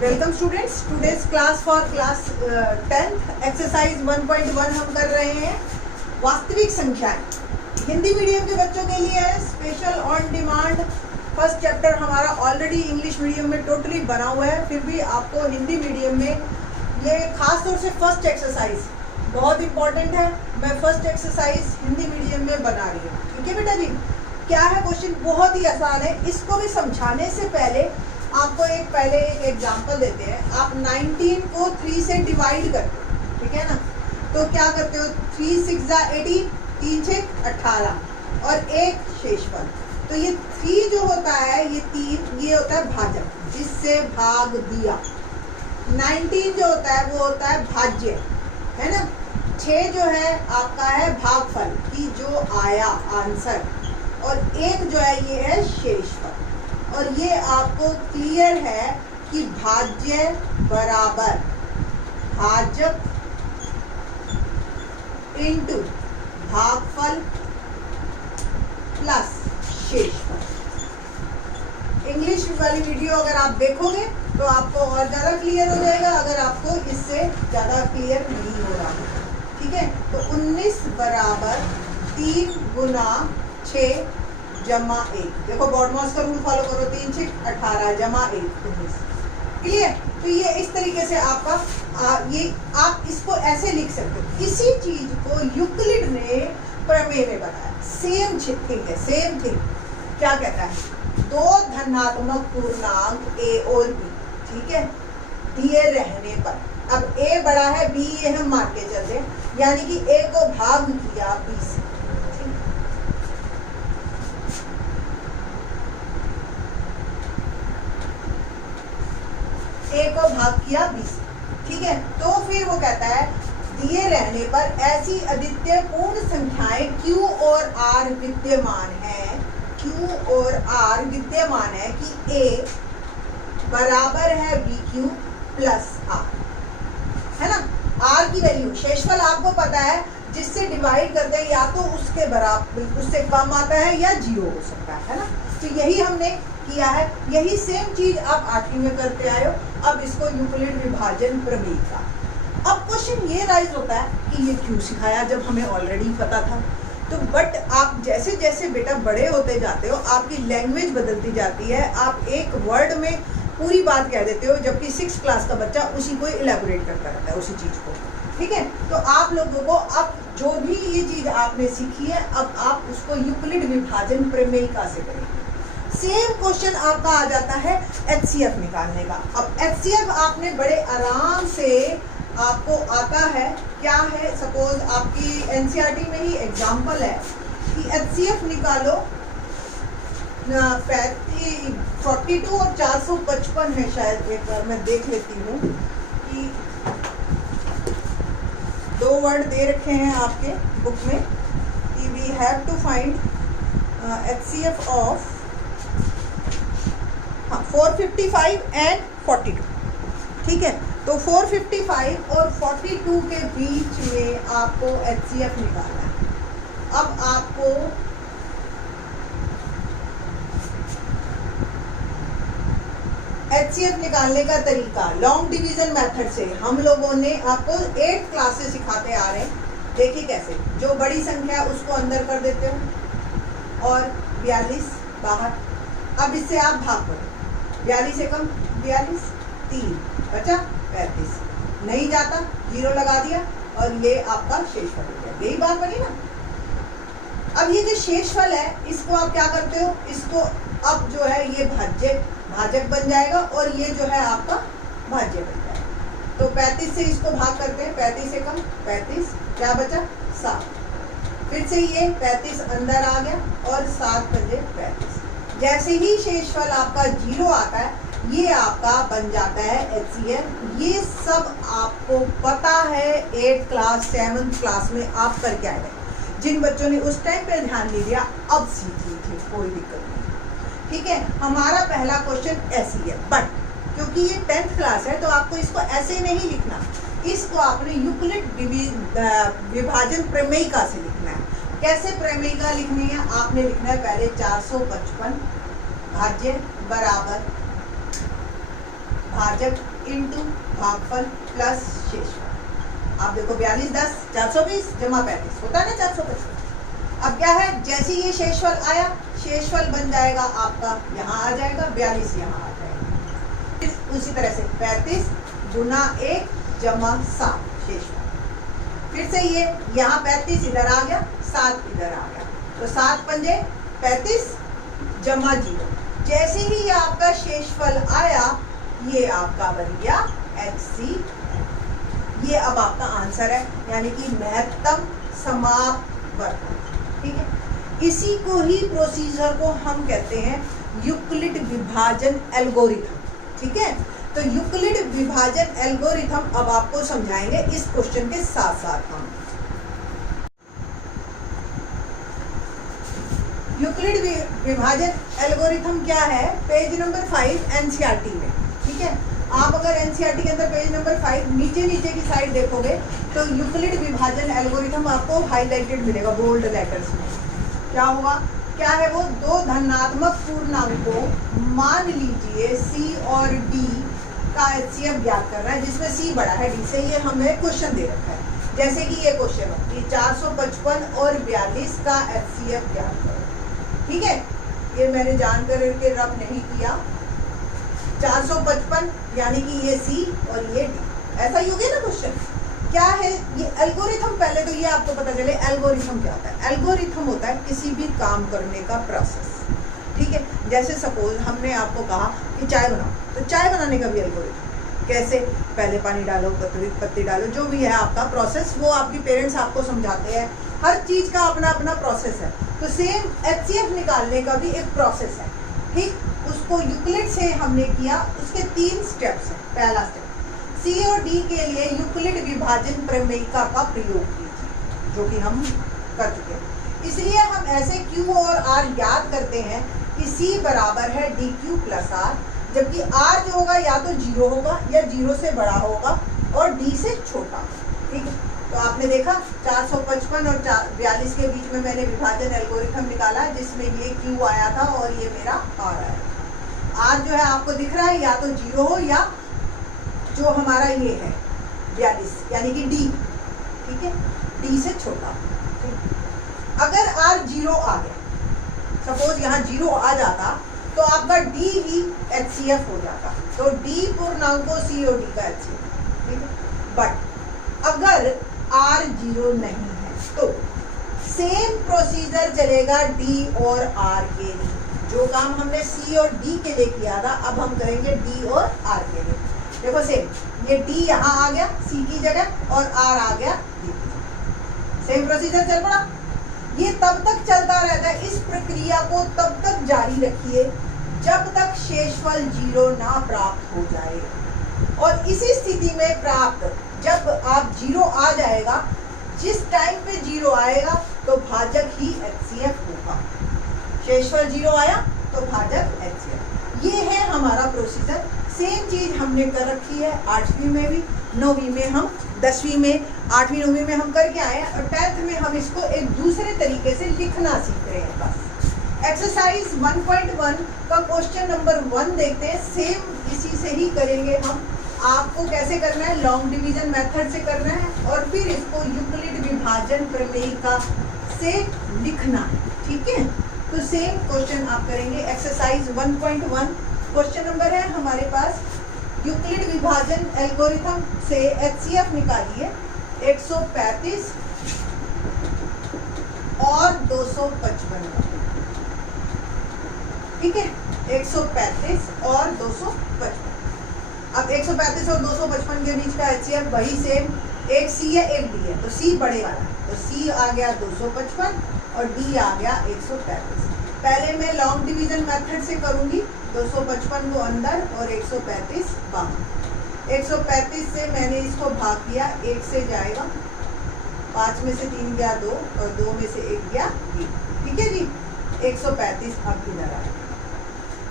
Welcome students, today's class for class 10th exercise 1.1 हम कर रहे हैं वास्तविक संख्याएं। हिंदी मीडियम के बच्चों के लिए है special on demand. First chapter हमारा ऑलरेडी इंग्लिश मीडियम में टोटली बना हुआ है, फिर भी आपको हिंदी मीडियम में ये खास तौर से फर्स्ट एक्सरसाइज बहुत इंपॉर्टेंट है। मैं फर्स्ट एक्सरसाइज हिंदी मीडियम में बना रही हूँ। ठीक है बेटा जी, क्या है क्वेश्चन बहुत ही आसान है। इसको भी समझाने से पहले आपको एक एग्जांपल देते हैं। आप 19 को 3 से डिवाइड करते हो, ठीक है ना। तो क्या करते हो, 3 6 जा 18, 3 6 18 और एक शेषफल। तो ये 3 जो होता है, ये 3 ये होता है भाजक, जिससे भाग दिया। 19 जो होता है वो होता है भाज्य, है ना। 6 जो है आपका है भागफल की जो आया आंसर, और एक जो है ये है शेषफल। और ये आपको क्लियर है कि भाज्य बराबर भाजक इनटू भागफल प्लस शेषफल। इंग्लिश वाली वीडियो अगर आप देखोगे तो आपको और ज़्यादा क्लियर हो जाएगा, अगर आपको इससे ज़्यादा क्लियर नहीं हो रहा। ठीक है, तो 19 बराबर 3 गुना 6 जमा 1। देखो बॉडमॉस का रूल फॉलो करो, 3 6 18 जमा 1 19। क्लियर। तो ये इस तरीके से आपका ये आप इसको ऐसे लिख सकते हो। इसी चीज को यूक्लिड ने प्रमेय में बताया। सेम थिंग है, सेम थिंग। क्या कहता है, 2 धनात्मक पूर्णांक a और b, ठीक है, दिए रहने पर। अब a बड़ा है, b ये हम मान के चलते हैं, यानी कि a को भाग किया b से। a को भाग किया 20, ठीक है। तो फिर वो कहता है दिए रहने पर ऐसी अद्वितीय पूर्ण संख्याएं q और r विद्यमान है, q और r विद्यमान है कि a बराबर है bq प्लस r, है ना। r की वैल्यू शेषफल आपको पता है, जिससे डिवाइड करते हैं या तो उसके बराबर उससे कम आता है या 0 हो सकता है ना। तो यही हमने किया है, यही सेम चीज आप 8वीं में करते आए हो। अब इसको यूक्लिड विभाजन प्रमेय का। अब क्वेश्चन ये राइज होता है कि ये क्यों सिखाया जब हमें ऑलरेडी पता था। तो बट आप जैसे जैसे बेटा बड़े होते जाते हो, आपकी लैंग्वेज बदलती जाती है, आप एक वर्ड में पूरी बात कह देते हो, जबकि 6th क्लास का बच्चा उसी को इलेबोरेट करता रहता है, उसी चीज को। ठीक है, तो आप लोगों को अब जो भी ये चीज आपने सीखी है, अब आप उसको यूक्लिड विभाजन प्रमेयिका से करेंगे। सेम क्वेश्चन आपका आ जाता है HCF निकालने का। अब HCF आपने बड़े आराम से आपको आता है। क्या है, सपोज आपकी NCERT में ही एग्जांपल है कि HCF निकालो 42 और 455 है शायद। एक बार मैं देख लेती हूँ कि 2 वर्ड दे रखे हैं आपके बुक में कि we have to find HCF of 455 and 42, ठीक है। तो 455 और 42 के बीच में आपको HCF निकालना है। अब आपको HCF निकालने का तरीका लॉन्ग डिवीजन मेथड से हम लोगों ने आपको 8th क्लास से सिखाते आ रहे हैं। देखिए कैसे, जो बड़ी संख्या उसको अंदर कर देते हो और 42 बाहर। अब इससे आप भाग करो, 42 से कम 42, 3 बचा 35, नहीं जाता 0 लगा दिया और ये आपका शेषफल हो गया। यही बात बनी ना। अब ये जो शेषफल है, इसको आप क्या करते हो, इसको अब जो है ये भाजक बन जाएगा और ये जो है आपका भाज्य बन जाएगा। तो 35 से इसको भाग करते हैं, 35 से कम 35, क्या बचा 7। फिर से ये 35 अंदर आ गया और 7 बचे 35। जैसे ही शेषफल आपका 0 आता है, ये आपका बन जाता है HCF। ये सब आपको पता है 8th क्लास 7th क्लास में आप करके आए हैं। जिन बच्चों ने उस टाइम पे ध्यान नहीं दिया, अब सीख लीजिए, कोई दिक्कत नहीं। ठीक है, हमारा पहला क्वेश्चन ऐसी है, बट क्योंकि ये 10th क्लास है तो आपको इसको ऐसे नहीं लिखना, इसको आपने यूक्लिड विभाजन प्रमेयिका से लिखना है। कैसे प्रमेयिका लिखनी है, आपने लिखना है पहले 455 भाज्य बराबर भाजक इंटू भागफल प्लस शेषफल। आप देखो 42 10 420 जमा 35 होता है ना 455। अब क्या है, जैसे ये शेषफल आया, शेषफल बन जाएगा आपका यहाँ आ जाएगा, 42 यहाँ आ जाएगा। उसी तरह से 35 गुना 1 जमा 7 शेषफल। फिर से ये यहाँ 35 इधर आ गया, 7 इधर आ गया, तो 7 पंजे 35 जमा 0। जैसे ही ये आपका शेषफल आया, ये आपका बन गया HCF। ये अब आपका आंसर है, यानी कि महत्तम समाप्त वर्ग। ठीक है, इसी को ही प्रोसीजर को हम कहते हैं यूक्लिड विभाजन एल्गोरिथम। ठीक है, तो यूक्लिड विभाजन एल्गोरिथम अब आपको समझाएंगे इस क्वेश्चन के साथ साथ हम। यूक्लिड विभाजन एल्गोरिथम क्या है, पेज नंबर 5 एनसीईआरटी में। ठीक है, आप अगर एनसीईआरटी के अंदर पेज नंबर 5 नीचे की साइड देखोगे तो यूक्लिड विभाजन एल्गोरिथम आपको हाईलाइटेड मिलेगा बोल्ड लेटर्स में। क्या होगा, क्या है वो, दो धनात्मक पूर्णांकों, मान लीजिए C और D का HCF ज्ञात करना है, जिसमें C बड़ा है D से। ये हमें क्वेश्चन दे रखा है, जैसे कि ये क्वेश्चन हो कि 455 और 42 का HCF ज्ञात करो। ठीक है, ये मैंने जानकर के रब नहीं किया। 455 यानी कि ये C और ये D, ऐसा ही हो गया ना क्वेश्चन। क्या है ये एल्गोरिथम, पहले तो ये आपको पता चले एल्गोरिथम क्या होता है। एल्गोरिथम होता है किसी भी काम करने का प्रोसेस। ठीक है, जैसे सपोज हमने आपको कहा कि चाय बनाओ, तो चाय बनाने का भी एल्गोरिथम कैसे, पहले पानी डालो, पत्ती डालो, जो भी है आपका प्रोसेस, वो आपके पेरेंट्स आपको समझाते हैं। हर चीज़ का अपना अपना प्रोसेस है। तो सेम HCF निकालने का भी एक प्रोसेस है। ठीक, उसको यूक्लिड से हमने किया, उसके 3 स्टेप्स हैं। पहला स्टेप, C और D के लिए यूक्लिड विभाजन प्रमेयिका का प्रयोग कीजिए, जो कि हम कर चुके हैं। इसलिए हम ऐसे Q और R ज्ञात करते हैं कि C बराबर है DQ प्लस R, जबकि R जो होगा या तो 0 होगा या 0 से बड़ा होगा और D से छोटा। ठीक है, तो आपने देखा 455 और 42 के बीच में मैंने विभाजन एल्गोरिथम निकाला, जिसमें ये Q आया था और ये मेरा R आया। R जो है आपको दिख रहा है, या तो 0 हो या जो हमारा ये है 42 यानी कि D। ठीक है, D से छोटा। अगर R 0 आ गया, सपोज यहाँ 0 आ जाता, तो आपका D ही HCF हो जाता। तो D पूर्णांकों C और D का HCF। ठीक है, बट अगर R 0 नहीं है तो सेम प्रोसीजर चलेगा D और R के लिए। जो काम हमने C और D के लिए किया था, अब हम करेंगे D और R के लिए। देखो सेम, ये D यहाँ आ गया C की जगह और R आ गया D की जगह। सेम प्रोसीजर चल पड़ा। ये तब तक चलता रहता है, इस प्रक्रिया को तब तक जारी रखिए जब तक शेषफल 0 ना प्राप्त हो जाए। और इसी स्थिति में प्राप्त, जब आप 0 आ जाएगा, जिस टाइम पे 0 आएगा तो भाजक ही HCF होगा। शेषफल 0 आया तो भाजक HCF। ये है हमारा प्रोसीजर। सेम चीज हमने कर रखी है 8वीं में भी, 9वीं में हम, 10वीं में, 8वीं 9वीं में हम करके आए हैं, और 10th में हम इसको एक दूसरे तरीके से लिखना सीख रहे हैं बस। एक्सरसाइज 1.1 का क्वेश्चन नंबर 1 देखते हैं। सेम इसी से ही करेंगे हम। आपको कैसे करना है, लॉन्ग डिवीजन मेथड से करना है और फिर इसको यूक्लिड विभाजन प्रमेयिका से लिखना है। ठीक है, तो सेम क्वेश्चन आप करेंगे। एक्सरसाइज 1.1 क्वेश्चन नंबर है हमारे पास, यूक्लिड विभाजन एल्गोरिथम से HCF निकालिए 135 और 255। ठीक है, 135 और 255। अब 135 और 255 के बीच का HCF वही सेम, एक C है एक D है, तो C बड़े वाला, तो C आ गया 255 और D आ गया 135। पहले मैं लॉन्ग डिवीजन मेथड से करूंगी, 255 को अंदर और 135 बाहर। 135 से मैंने इसको भाग किया, 1 से जाएगा, 5 में से 3 गया 2 और 2 में से 1 गया 3। ठीक है जी, 135 अब इधर आया।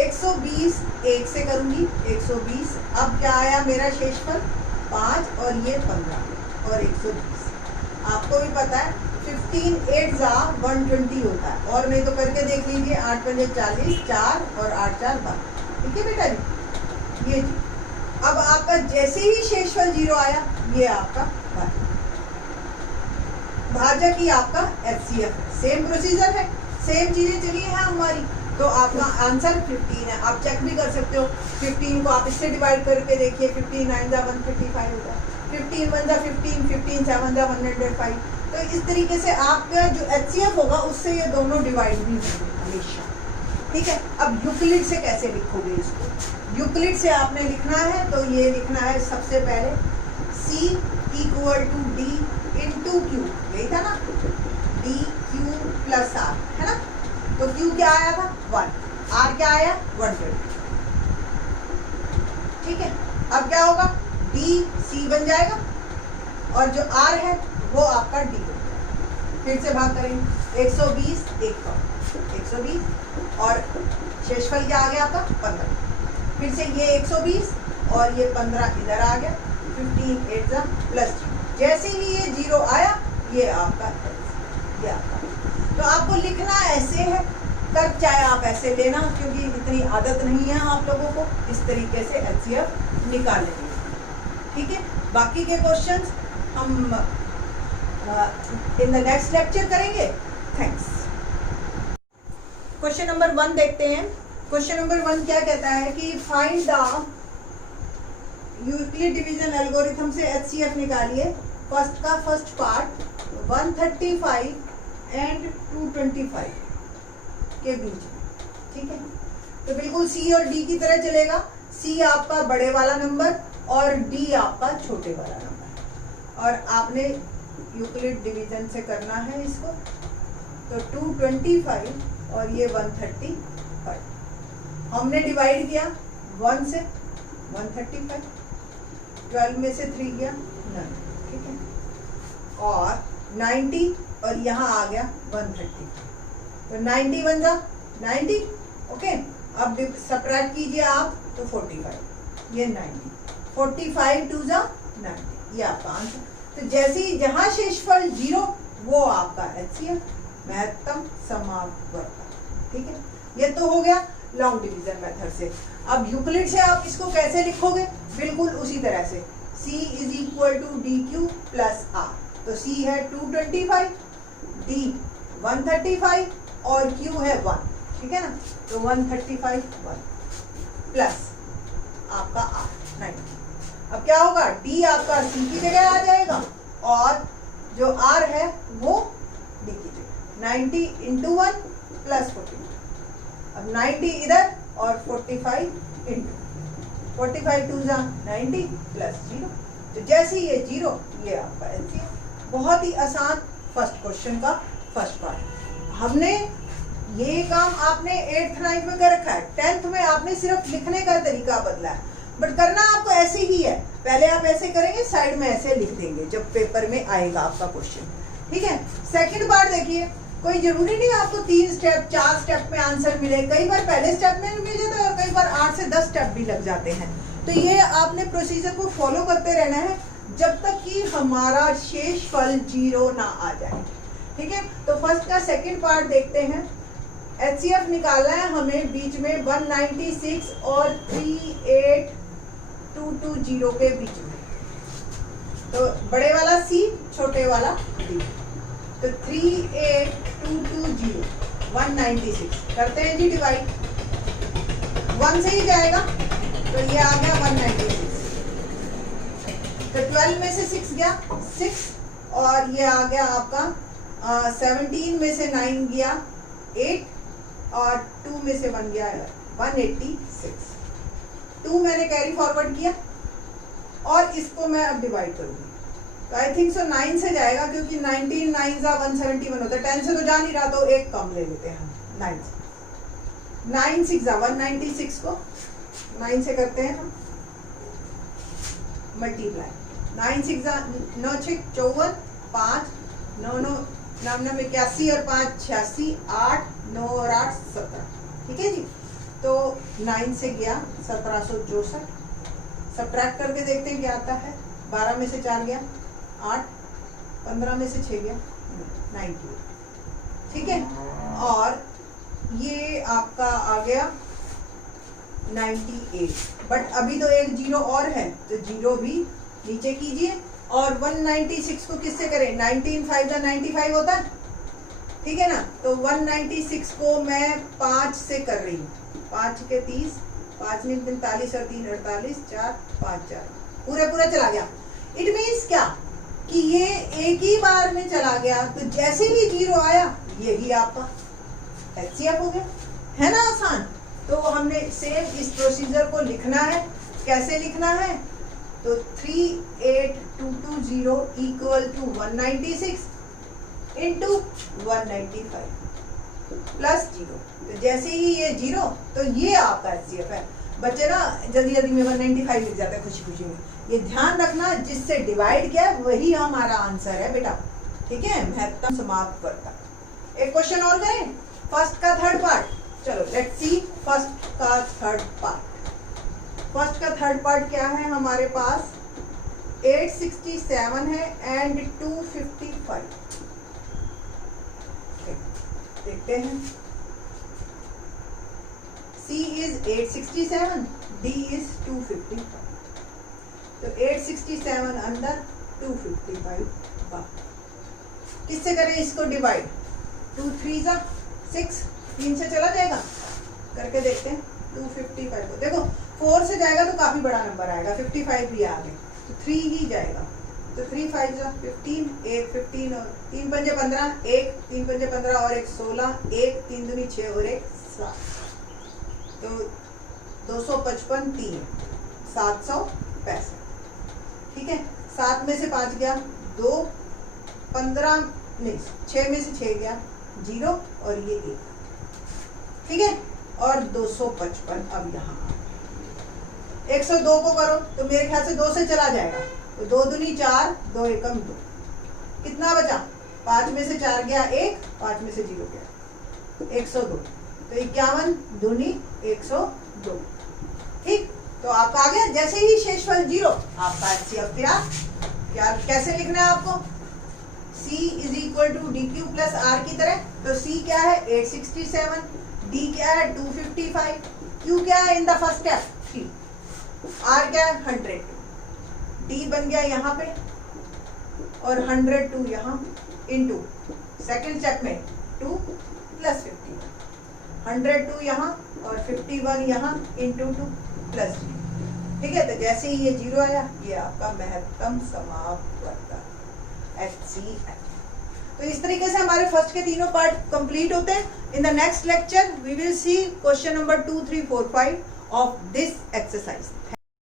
120 1 से करूंगी, 120। अब क्या आया मेरा शेषफल 5 और ये 15 और 120। आपको भी पता है 15 8 जा 120 होता है, और नहीं तो करके देख लीजिए, 8 पंजे 40, 4 और 8 4 12। ठीक है बेटा जी, ये जी आपका जैसे ही शेषफल 0 आया, ये आपका भाजक ही आपका HCF है। सेम प्रोसीजर है, सेम चीजें चली है हमारी। तो आपका आंसर 15 है। आप चेक भी कर सकते हो, 15 को आप इससे डिवाइड करके देखिए, 15 9 जा 135 होगा, 15 1 जा 15, 15 7 जा 105। तो इस तरीके से आपका जो HCF होगा उससे ये दोनों डिवाइड भी होंगे हमेशा। ठीक है, अब यूक्लिड से कैसे लिखोगे इसको? यूक्लिड से आपने लिखना है तो ये लिखना है सबसे पहले C equal to D into Q, यही था ना, DQ प्लस R, है ना। तो Q क्या आया था 1, R क्या आया 120। ठीक है, अब क्या होगा, D C बन जाएगा और जो R है वो आपका D बन जाएगा। फिर से भाग करेंगे, 120 120 और शेषफल क्या आ गया आपका 15। फिर से ये 120 और ये 15 इधर आ गया, 15 8 जा प्लस 0। जैसे ही ये 0 आया, ये आपका ये आपका। तो आपको लिखना ऐसे है, कर चाहे आप ऐसे लेना, क्योंकि इतनी आदत नहीं है आप लोगों को इस तरीके से HCF निकालने की। ठीक है, बाकी के क्वेश्चंस हम इन द नेक्स्ट लेक्चर करेंगे। थैंक्स। क्वेश्चन नंबर 1 देखते हैं। क्वेश्चन नंबर 1 क्या कहता है कि find the Euclid division algorithm से HCF निकालिए। फर्स्ट का फर्स्ट पार्ट 135 एंड 225 के बीच में। ठीक है, तो बिल्कुल C और D की तरह चलेगा। C आपका बड़े वाला नंबर और D आपका छोटे वाला नंबर, और आपने यूक्लिड डिवीजन से करना है इसको। तो 225 और ये 135 हमने डिवाइड किया 1 से 135, 12 में से 3 गया 9। ठीक है, और 90 और यहाँ आ गया 130, तो 90 बन जा 90। ओके, अब सब्ट्रैक्ट कीजिए आप तो 45, ये 90, 45 2 जा 90, ये आपका आंसर। तो जैसे ही जहां शेषफल 0 वो आपका HCF, महत्तम समावर्तक। ठीक है, ये तो हो गया लॉन्ग डिवीजन मेथड से। अब यूक्लिड से आप इसको कैसे लिखोगे? बिल्कुल उसी तरह से, C is equal to DQ plus R। तो C है 225, D 135 और Q है 1। ठीक है ना, तो 135 1 प्लस आपका R 90। अब क्या होगा, D आपका C की जगह आ जाएगा और जो R है वो D की जगह। 90 इंटू 1 प्लस 45। अब 90 इधर और 45 इंटू 45 2 जा 90 प्लस 0। तो जैसे ही ये 0, ये आपका HCF। बहुत ही आसान फर्स्ट क्वेश्चन का फर्स्ट पार्ट। हमने ये काम आपने 8th 9th में कर रखा है, 10th में आपने सिर्फ लिखने का तरीका बदला है, बट करना आपको ऐसे ही है। पहले आप ऐसे करेंगे, साइड में ऐसे लिख देंगे जब पेपर में आएगा आपका क्वेश्चन। ठीक है, सेकंड पार्ट देखिए, कोई जरूरी नहीं आपको 3 स्टेप 4 स्टेप में आंसर मिले। कई बार पहले स्टेप में मिल जाता है और कई बार 8 से 10 स्टेप भी लग जाते हैं। तो ये आपने प्रोसीजर को फॉलो करते रहना है जब तक कि हमारा शेषफल 0 ना आ जाए। ठीक है, तो फर्स्ट का सेकंड पार्ट देखते हैं। HCF निकालना है हमें बीच में 196 और 38220 के बीच में। तो बड़े वाला C, छोटे वाला D। तो 38220 196 करते हैं जी डिवाइड, 1 से ही जाएगा तो ये आ गया 196। तो 12 में से 6 गया 6 और ये आ गया आपका 17 में से 9 गया 8 और 2 में से 1 गया 186। 2 मैंने कैरी फॉरवर्ड किया और इसको मैं अब डिवाइड करूंगी। तो आई थिंक सो 9 से जाएगा, क्योंकि 19 9 जा 171 होता है। 10 से तो जा नहीं रहा, तो एक कम ले लेते हैं हम 9 से। 9 6 जा 196 को 9 से करते हैं हम मल्टीप्लाई। 9 6 जा 9 6 54, 5 9 9 9 में 81 और 5 86, 8 9 और 8 17। ठीक है जी, तो 9 से गया 1764। सब्ट्रैक्ट करके देखते हैं क्या आता है। 12 में से 4 गया 8, 15 में से 6 गया 90। ठीक है, और ये आपका आ गया 98, बट अभी तो एक जीरो और है तो जीरो भी नीचे कीजिए। और 196 को किससे करें, 19 5 का 95 होता है, ठीक है ना। तो 196 को मैं 5 से कर रही हूँ, 5 के 30, 5 ने 45 और 3 48, 4 5 4 पूरा चला गया। इट मीन्स क्या कि ये एक ही बार में चला गया, तो जैसे ही जीरो आया यही आपका HCF हो गया, है ना आसान। तो हमने सेम इस प्रोसीजर को लिखना है। कैसे लिखना है, तो 38220 equal to 196 into 195 plus zero. तो जैसे ही ये जीरो, तो ये आपका HCF है। बच्चे ना जल्दी जल्दी में 195 लिख जाते हैं खुशी खुशी में, ये ध्यान रखना जिससे डिवाइड किया वही हमारा आंसर है बेटा, ठीक है। महत्तम समाप्त वर्ग का एक क्वेश्चन और करें, फर्स्ट का थर्ड पार्ट। चलो लेट्स सी फर्स्ट का थर्ड पार्ट। फर्स्ट का थर्ड पार्ट क्या है हमारे पास, 867 है एंड 255। देखते हैं, C is 867, D is 255। तो 867 अंदर 255 बाहर। किससे करें इसको डिवाइड, 2 3 जा 6, 3 से चला जाएगा, करके देखते हैं। 255 को देखो 4 से जाएगा तो काफी बड़ा नंबर आएगा, 55 भी आगे, तो 3 ही जाएगा। तो 3 5 जा 15, 1 15 और 3 पंजे 15, 1 3 पंजे 15 और 1 16, 1 3 दूनी 6 और 1 7। तो 255 3 765, ठीक है। 7 में से 5 गया 2, 15 नहीं 6 में से 6 गया 0 और ये 1, ठीक है। और 255 अब यहाँ 102 को करो तो मेरे ख्याल से 2 से चला जाएगा, तो 2 दूनी 4, 2 एकम 2, कितना बचा, 5 में से 4 गया 1, 5 में से 0 गया 102, तो 51 दूनी 102, ठीक। तो आपका आ गया। जैसे ही शेषफल 0 आपका HCF तैयार। क्या कैसे लिखना है आपको, C is equal to DQ plus R की तरह। तो C क्या है 867, D क्या है 255, Q क्या है in the first step 3, R क्या है 100, D बन गया यहाँ पे और 102 यहाँ इंटू सेकेंड स्टेप में 2 प्लस 51, 102 यहाँ और 51 यहाँ इंटू 2 प्लस 0, ठीक है। तो जैसे ही ये 0 आया ये आपका महत्तम समाप्त वर्ग HCF। तो इस तरीके से हमारे फर्स्ट के तीनों पार्ट कंप्लीट होते हैं। In the next lecture we will see question number 2 3 4 5 of this exercise.